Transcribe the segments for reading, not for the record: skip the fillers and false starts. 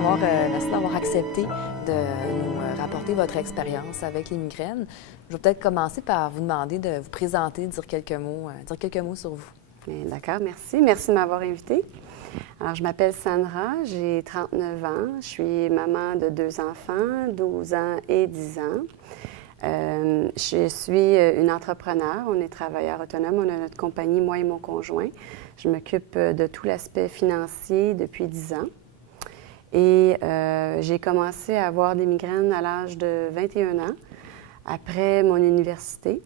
merci d'avoir accepté de nous rapporter votre expérience avec les migraines. Je vais peut-être commencer par vous demander de vous présenter, dire quelques mots sur vous. D'accord, merci. Merci de m'avoir invitée. Alors, je m'appelle Sandra, j'ai 39 ans. Je suis maman de 2 enfants, 12 ans et 10 ans. Je suis une entrepreneure, on est travailleurs autonomes, on a notre compagnie, moi et mon conjoint. Je m'occupe de tout l'aspect financier depuis 10 ans. Et j'ai commencé à avoir des migraines à l'âge de 21 ans, après mon université.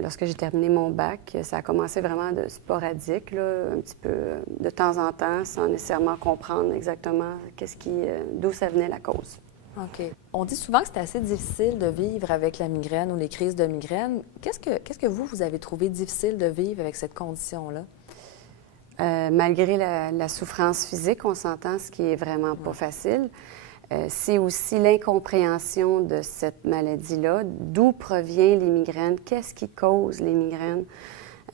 Lorsque j'ai terminé mon bac, ça a commencé vraiment de sporadique, là, un petit peu de temps en temps, sans nécessairement comprendre exactement d'où ça venait la cause. OK. On dit souvent que c'est assez difficile de vivre avec la migraine ou les crises de migraine. Qu'est-ce que vous avez trouvé difficile de vivre avec cette condition-là? Malgré la souffrance physique, on s'entend, ce qui est vraiment pas facile. C'est aussi l'incompréhension de cette maladie-là. D'où proviennent les migraines? Qu'est-ce qui cause les migraines?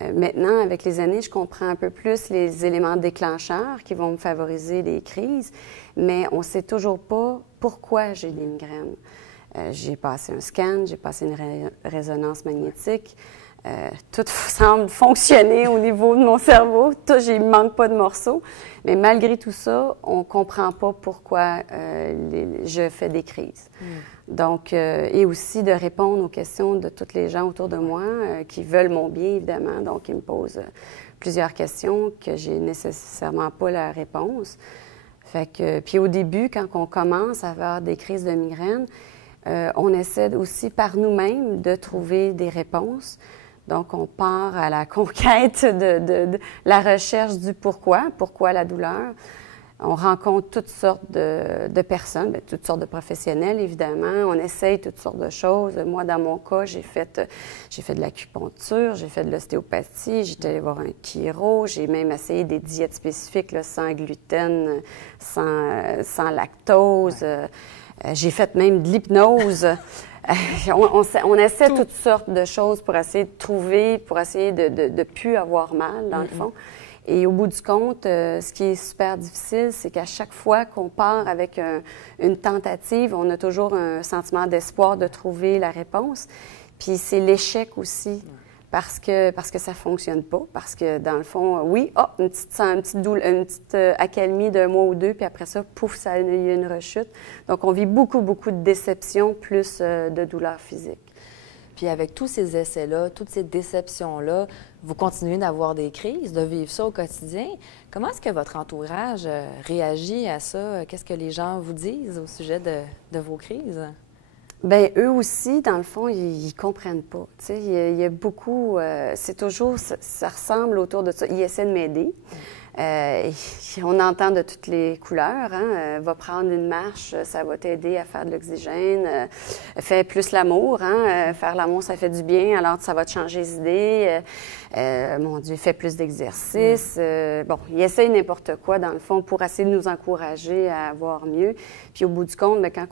Maintenant, avec les années, je comprends un peu plus les éléments déclencheurs qui vont me favoriser les crises, mais on ne sait toujours pas pourquoi j'ai des migraines. J'ai passé un scan, j'ai passé une résonance magnétique. Tout semble fonctionner au niveau de mon cerveau. Il ne manque pas de morceaux. Mais malgré tout ça, on ne comprend pas pourquoi je fais des crises. Donc, et aussi de répondre aux questions de toutes les gens autour de moi qui veulent mon bien, évidemment. Donc, ils me posent plusieurs questions que j'ai nécessairement pas la réponse. Fait que, puis au début, quand on commence à avoir des crises de migraine, on essaie aussi par nous-mêmes de trouver des réponses. Donc, on part à la conquête de la recherche du pourquoi la douleur. On rencontre toutes sortes de personnes, bien, toutes sortes de professionnels, évidemment. On essaye toutes sortes de choses. Moi, dans mon cas, j'ai fait de l'acupuncture, j'ai fait de l'ostéopathie, j'étais allée voir un chiro, j'ai même essayé des diètes spécifiques, là, sans gluten, sans lactose. J'ai fait même de l'hypnose. On essaie toutes sortes de choses pour essayer de trouver, pour essayer de ne plus avoir mal, dans le fond. Et au bout du compte, ce qui est super difficile, c'est qu'à chaque fois qu'on part avec une tentative, on a toujours un sentiment d'espoir de trouver la réponse. Puis c'est l'échec aussi, parce que ça ne fonctionne pas. Parce que dans le fond, oui, une petite accalmie d'un mois ou deux, puis après ça, pouf, il y a une rechute. Donc on vit beaucoup de déceptions, plus de douleurs physiques. Puis avec tous ces essais-là, toutes ces déceptions-là, vous continuez d'avoir des crises, de vivre ça au quotidien. Comment est-ce que votre entourage réagit à ça? Qu'est-ce que les gens vous disent au sujet de vos crises? Bien, eux aussi, dans le fond, ils comprennent pas. Tu sais, il y a beaucoup... c'est toujours... Ça ressemble autour de ça. Ils essaient de m'aider. On entend de toutes les couleurs. Hein? Va prendre une marche, ça va t'aider à faire de l'oxygène. Fais plus l'amour. Hein? Faire l'amour, ça fait du bien, alors ça va te changer les idées. Mon Dieu, fais plus d'exercice. Bon, ils essayent n'importe quoi, dans le fond, pour essayer de nous encourager à avoir mieux. Puis au bout du compte, bien, quand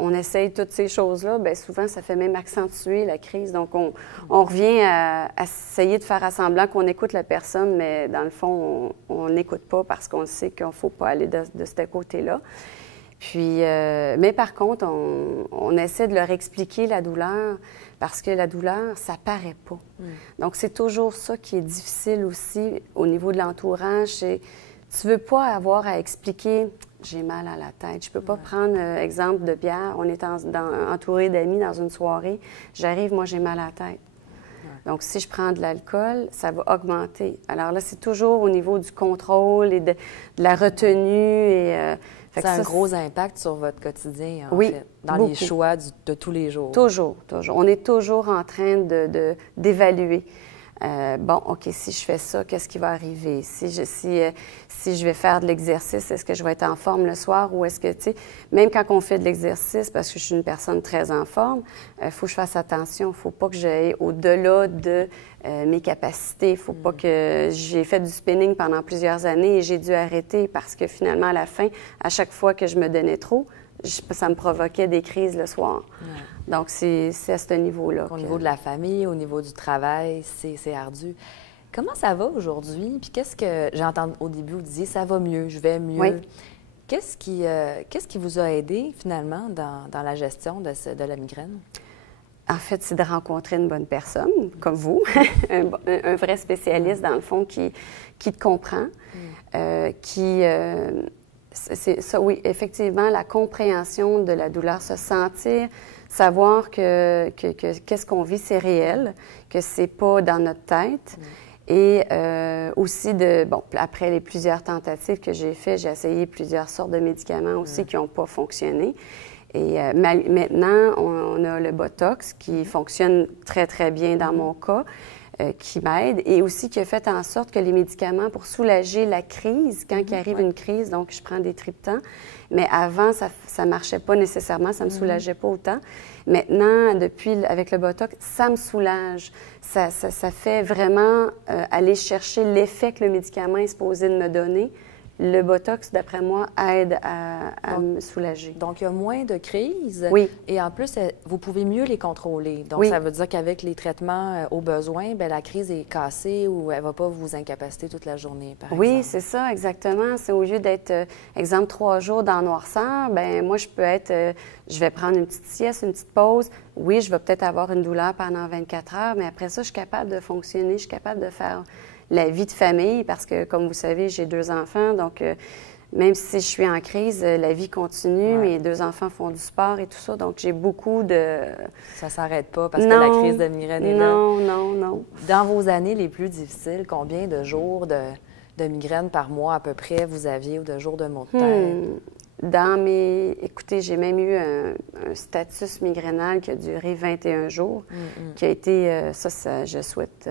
on essaye toutes ces choses-là, bien, souvent, ça fait même accentuer la crise. Donc, on revient à essayer de faire à semblant qu'on écoute la personne, mais dans le fond, on n'écoute pas parce qu'on sait qu'il ne faut pas aller de ce côté-là. Puis, mais par contre, on essaie de leur expliquer la douleur parce que la douleur, ça paraît pas. Donc, c'est toujours ça qui est difficile aussi au niveau de l'entourage. Tu veux pas avoir à expliquer « j'ai mal à la tête ». Je peux pas prendre exemple de Pierre. On est entouré d'amis dans une soirée. J'arrive, moi, j'ai mal à la tête. Donc, si je prends de l'alcool, ça va augmenter. Alors là, c'est toujours au niveau du contrôle et de la retenue. Ça a un gros impact sur votre quotidien, en fait, dans beaucoup. Les choix de tous les jours. Toujours. On est toujours en train d'évaluer. Bon, OK, si je fais ça, qu'est-ce qui va arriver? Si je vais faire de l'exercice, est-ce que je vais être en forme le soir ou est-ce que, tu sais, même quand on fait de l'exercice, parce que je suis une personne très en forme, il faut que je fasse attention. Il ne faut pas que j'aille au-delà de mes capacités. Il ne faut pas que... J'ai fait du spinning pendant plusieurs années et j'ai dû arrêter parce que finalement, à la fin, à chaque fois que je me donnais trop, ça me provoquait des crises le soir. Donc, c'est à ce niveau-là. Au niveau de la famille, au niveau du travail, c'est ardu. Comment ça va aujourd'hui? Puis qu'est-ce que j'entends au début, vous disiez, ça va mieux, je vais mieux. Oui. Qu'est-ce qui vous a aidé, finalement, dans la gestion de la migraine? En fait, c'est de rencontrer une bonne personne, comme vous, un vrai spécialiste, dans le fond, qui te comprend, c'est ça, oui, effectivement, la compréhension de la douleur, se sentir, savoir que qu'est-ce qu'on vit, c'est réel, que c'est pas dans notre tête. Et aussi, bon, après les plusieurs tentatives que j'ai faites, j'ai essayé plusieurs sortes de médicaments aussi qui n'ont pas fonctionné. Et maintenant, on a le Botox qui fonctionne très, très bien dans mon cas, qui m'aide et aussi qui a fait en sorte que les médicaments pour soulager la crise, quand il arrive une crise, donc je prends des triptans, mais avant, ça ne marchait pas nécessairement, ça ne me soulageait pas autant. Maintenant, avec le Botox, ça me soulage. Ça fait vraiment aller chercher l'effet que le médicament est supposé de me donner. Le Botox, d'après moi, aide à me soulager. Donc, il y a moins de crises. Oui. Et en plus, vous pouvez mieux les contrôler. Donc, ça veut dire qu'avec les traitements au besoin, bien, la crise est cassée ou elle ne va pas vous incapaciter toute la journée, par exemple. Oui, c'est ça, exactement. C'est au lieu d'être, exemple, 3 jours dans le noirceur, bien, moi, je peux être, je vais prendre une petite sieste, une petite pause. Oui, je vais peut-être avoir une douleur pendant 24 heures, mais après ça, je suis capable de fonctionner, je suis capable de faire la vie de famille, parce que, comme vous savez, j'ai 2 enfants, donc même si je suis en crise, la vie continue, mes 2 enfants font du sport et tout ça, donc j'ai beaucoup de... Ça s'arrête pas parce que la crise de migraine est là. Non. Dans vos années les plus difficiles, combien de jours de migraine par mois à peu près vous aviez ou de jours de maux de tête? Écoutez, j'ai même eu un status migrainal qui a duré 21 jours, qui a été, je souhaite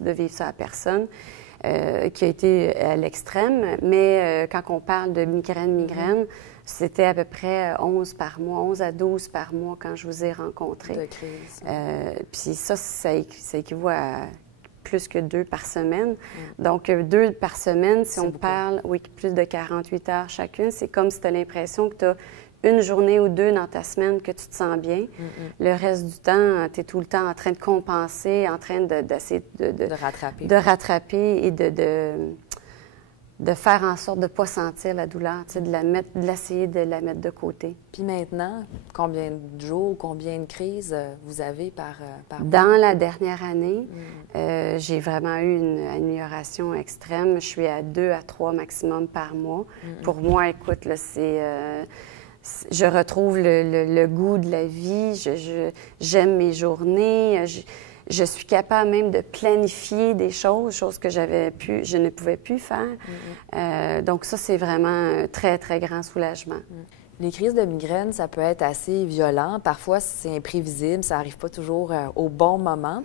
de vivre ça à personne, qui a été à l'extrême, mais quand on parle de migraine, c'était à peu près 11 par mois, 11 à 12 par mois quand je vous ai rencontré. De crise. Puis ça équivaut à plus que 2 par semaine. Donc, 2 par semaine, si on parle, plus de 48 heures chacune, c'est comme si tu as l'impression que tu as une journée ou 2 dans ta semaine que tu te sens bien. Le reste du temps, tu es tout le temps en train de compenser, en train d'essayer de rattraper et de faire en sorte de ne pas sentir la douleur, d'essayer de la mettre de côté. Puis maintenant, combien de jours, combien de crises vous avez par mois? Dans la dernière année, j'ai vraiment eu une amélioration extrême. Je suis à 2 à 3 maximum par mois. Pour moi, écoute, là, je retrouve le goût de la vie, j'aime mes journées, je suis capable même de planifier des choses que je ne pouvais plus faire. Donc ça, c'est vraiment un très, très grand soulagement. Les crises de migraine, ça peut être assez violent. Parfois, c'est imprévisible, ça n'arrive pas toujours au bon moment.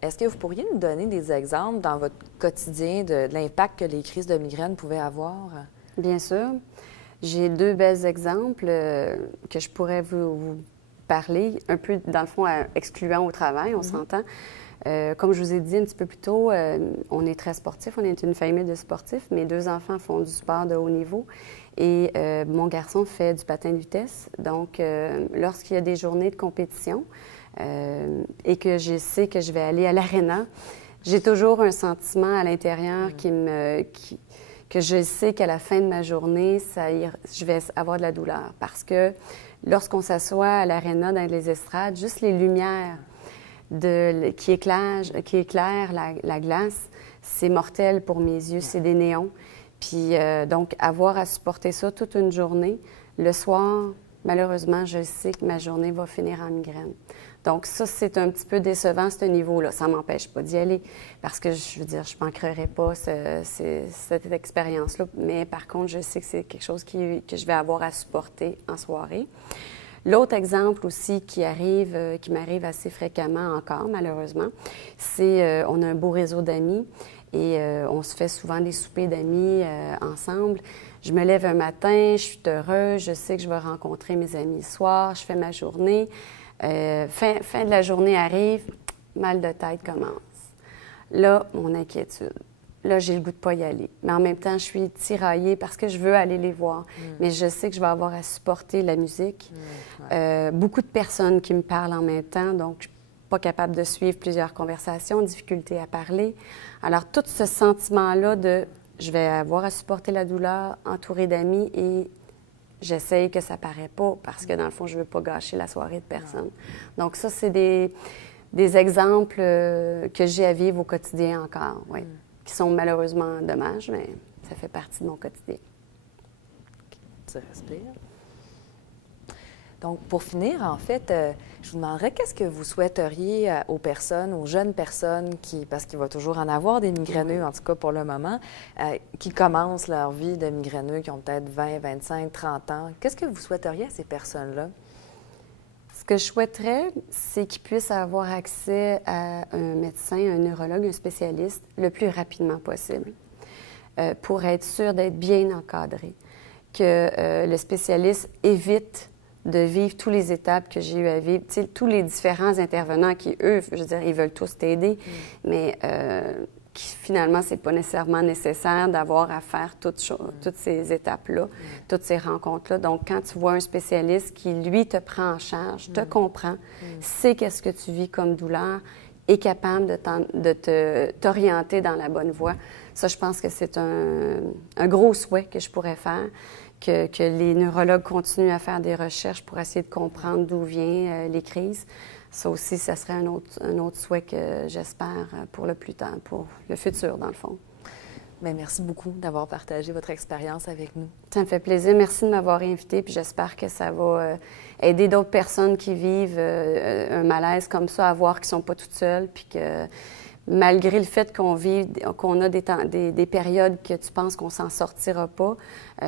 Est-ce que vous pourriez nous donner des exemples dans votre quotidien de l'impact que les crises de migraine pouvaient avoir? Bien sûr. J'ai 2 bels exemples que je pourrais vous parler, un peu, dans le fond, excluant au travail, on s'entend. Comme je vous ai dit un petit peu plus tôt, on est très sportifs, on est une famille de sportifs. Mes 2 enfants font du sport de haut niveau et mon garçon fait du patin de vitesse. Donc, lorsqu'il y a des journées de compétition et que je sais que je vais aller à l'aréna, j'ai toujours un sentiment à l'intérieur que je sais qu'à la fin de ma journée, je vais avoir de la douleur. Parce que lorsqu'on s'assoit à l'aréna dans les estrades, juste les lumières qui éclairent la glace, c'est mortel pour mes yeux, c'est des néons. Puis donc, avoir à supporter ça toute une journée, le soir, malheureusement, je sais que ma journée va finir en migraine. Donc ça, c'est un petit peu décevant, ce niveau-là. Ça ne m'empêche pas d'y aller parce que, je veux dire, je ne manquerai pas cette expérience-là. Mais par contre, je sais que c'est quelque chose que je vais avoir à supporter en soirée. L'autre exemple aussi qui m'arrive assez fréquemment encore, malheureusement, c'est on a un beau réseau d'amis et on se fait souvent des soupers d'amis ensemble. Je me lève un matin, je suis heureuse, je sais que je vais rencontrer mes amis le soir, je fais ma journée. Fin de la journée arrive, mal de tête commence. Là, mon inquiétude. Là, j'ai le goût de ne pas y aller. Mais en même temps, je suis tiraillée parce que je veux aller les voir. Mais je sais que je vais avoir à supporter la musique. Beaucoup de personnes qui me parlent en même temps, donc je ne suis pas capable de suivre plusieurs conversations, difficulté à parler. Alors, tout ce sentiment-là de je vais avoir à supporter la douleur, entourée d'amis, et j'essaye que ça ne paraît pas parce que, dans le fond, je ne veux pas gâcher la soirée de personne. Donc ça, c'est des exemples que j'ai à vivre au quotidien encore, oui, qui sont malheureusement dommages, mais ça fait partie de mon quotidien. Tu respires. Donc, pour finir, en fait, je vous demanderais qu'est-ce que vous souhaiteriez aux personnes, aux jeunes personnes, parce qu'il va toujours en avoir des migraineux, en tout cas pour le moment, qui commencent leur vie de migraineux, qui ont peut-être 20, 25, 30 ans. Qu'est-ce que vous souhaiteriez à ces personnes-là? Ce que je souhaiterais, c'est qu'ils puissent avoir accès à un médecin, un neurologue, un spécialiste le plus rapidement possible pour être sûr d'être bien encadré, que le spécialiste évite de vivre toutes les étapes que j'ai eu à vivre. Tu sais, tous les différents intervenants qui, eux, je veux dire, ils veulent tous t'aider, mais finalement, c'est pas nécessairement nécessaire d'avoir à faire toutes ces étapes-là, toutes ces rencontres-là. Donc, quand tu vois un spécialiste qui, lui, te prend en charge, te comprend, sait qu'est-ce que tu vis comme douleur, est capable de t'orienter dans la bonne voie, ça, je pense que c'est un gros souhait que je pourrais faire. Que les neurologues continuent à faire des recherches pour essayer de comprendre d'où viennent les crises. Ça aussi, ça serait un autre souhait que j'espère pour le futur, dans le fond. Bien, merci beaucoup d'avoir partagé votre expérience avec nous. Ça me fait plaisir. Merci de m'avoir invitée, puis j'espère que ça va aider d'autres personnes qui vivent un malaise comme ça à voir qu'ils ne sont pas toutes seules, puis que malgré le fait qu'on a des périodes que tu penses qu'on s'en sortira pas,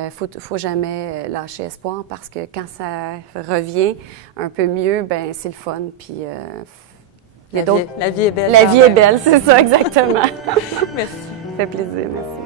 faut jamais lâcher espoir parce que quand ça revient un peu mieux, ben c'est le fun. Puis la vie est belle. La vie est belle, c'est ça, exactement. Merci. Ça fait plaisir, merci.